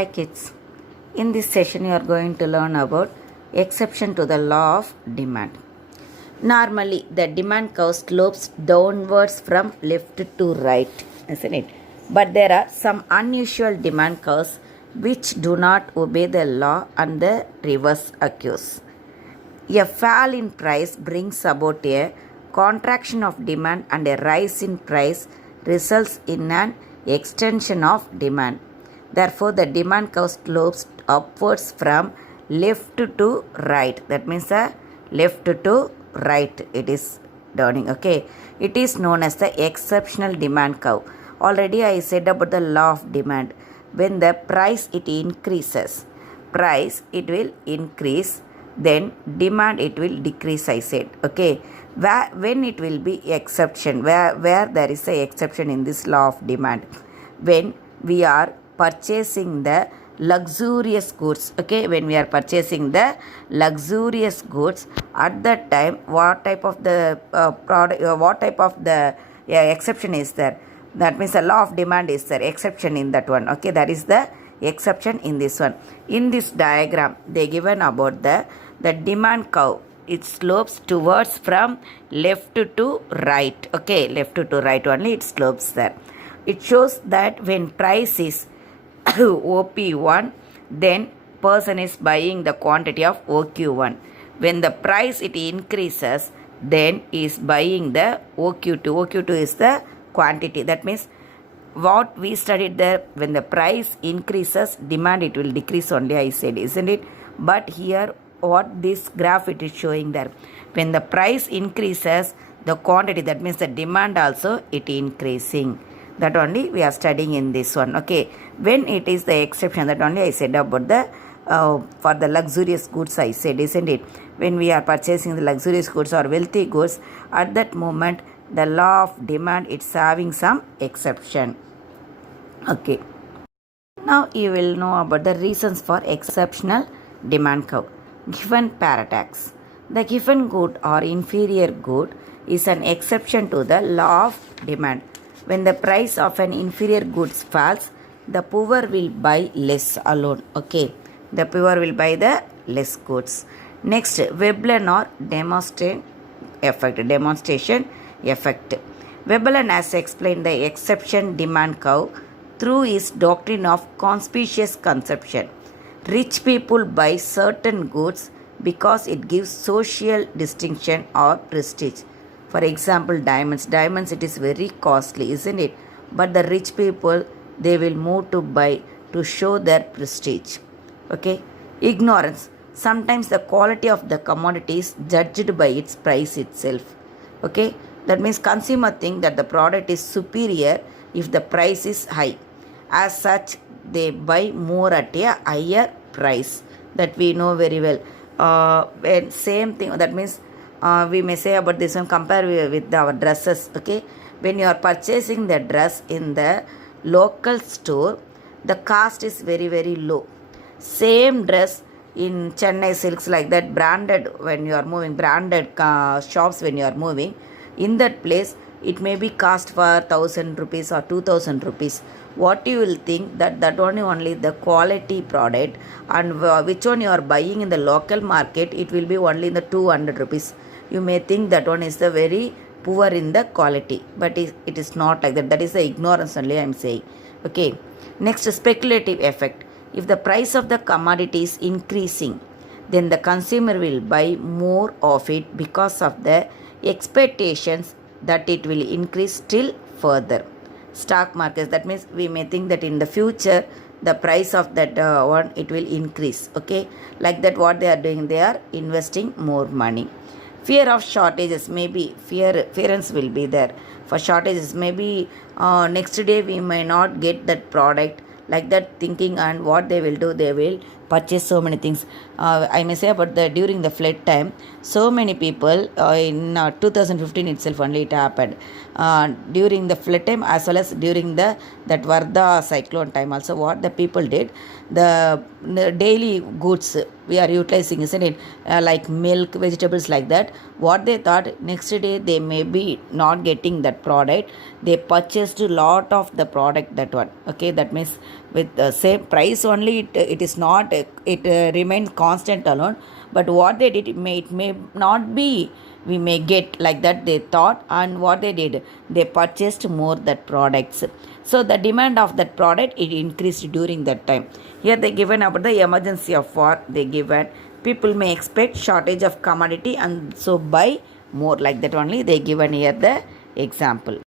Hi kids, in this session you are going to learn about exception to the law of demand. Normally the demand curve slopes downwards from left to right, isn't it? But there are some unusual demand curves which do not obey the law and the reverse occurs. A fall in price brings about a contraction of demand and a rise in price results in an extension of demand. Therefore, the demand curve slopes upwards from left to right. That means left to right it is turning. Okay, it is known as the exceptional demand curve. Already I said about the law of demand. When the price it increases, price it will increase, then demand it will decrease, I said. Okay, when it will be exception, where there is a exception in this law of demand, when we are purchasing the luxurious goods. Okay, when we are purchasing the luxurious goods, at that time what type of the product, what type of the exception is there? That means the law of demand is there, exception in that one. Okay, that is the exception in this one. In this diagram they given about the demand curve. It slopes towards from left to right. Okay, left to right only it slopes there. It shows that when price is OP1, then person is buying the quantity of OQ1. When the price it increases, then is buying the OQ2. OQ2 is the quantity. That means what we studied there, when the price increases, demand it will decrease only, I said, isn't it? But here what this graph it is showing there, when the price increases, the quantity, that means the demand also it increasing. That only we are studying in this one. Okay, when it is the exception, that only I said about the for the luxurious goods, I said, isn't it? When we are purchasing the luxurious goods or wealthy goods, at that moment the law of demand it's having some exception. Okay, now you will know about the reasons for exceptional demand curve. Given paradox, the given good or inferior good is an exception to the law of demand. When the price of an inferior goods falls, the poor will buy less alone. Okay, the poor will buy the less goods. Next, Veblen or demonstration effect. Veblen has explained the exception demand curve through his doctrine of conspicuous consumption. Rich people buy certain goods because it gives social distinction or prestige. For example, diamonds. Diamonds it is very costly, isn't it? But the rich people, they will move to buy to show their prestige. Okay. Ignorance. Sometimes the quality of the commodity is judged by its price itself. Okay. That means consumer think that the product is superior if the price is high. As such, they buy more at a higher price. That we know very well. And same thing. That means we may say about this one, compare with our dresses. Okay, when you are purchasing the dress in the local store, the cost is very low. Same dress in Chennai silks, like that, branded, when you are moving, branded shops, when you are moving in that place, it may be cost for 1,000 rupees or 2,000 rupees. What you will think that only the quality product, and which one you are buying in the local market, it will be only in the 200 rupees. You may think that one is the very poor in the quality, but it is not like that. That is the ignorance only I am saying. Okay. Next, speculative effect. If the price of the commodity is increasing, then the consumer will buy more of it because of the expectations that it will increase still further. Stock markets, that means we may think that in the future the price of that one it will increase. Okay, like that what they are doing, they are investing more money. Fear of shortages, maybe fearance will be there for shortages. Maybe next day we may not get that product, like that thinking, and what they will do, they will purchase so many things. I may say about the during the flood time, so many people in 2015 itself only it happened. During the flood time as well as during that Varda cyclone time also, what the people did, the daily goods we are utilizing, isn't it? Like milk, vegetables, like that. What they thought, next day they may be not getting that product. They purchased a lot of the product, that one. Okay, that means with the same price only. It is not, it remained constant alone, but what they did, it may not be we may get like that they thought, and what they did, they purchased more that products, so the demand of that product it increased during that time. Here they given about the emergency of war, they given people may expect shortage of commodity and so buy more, like that only they given here the example.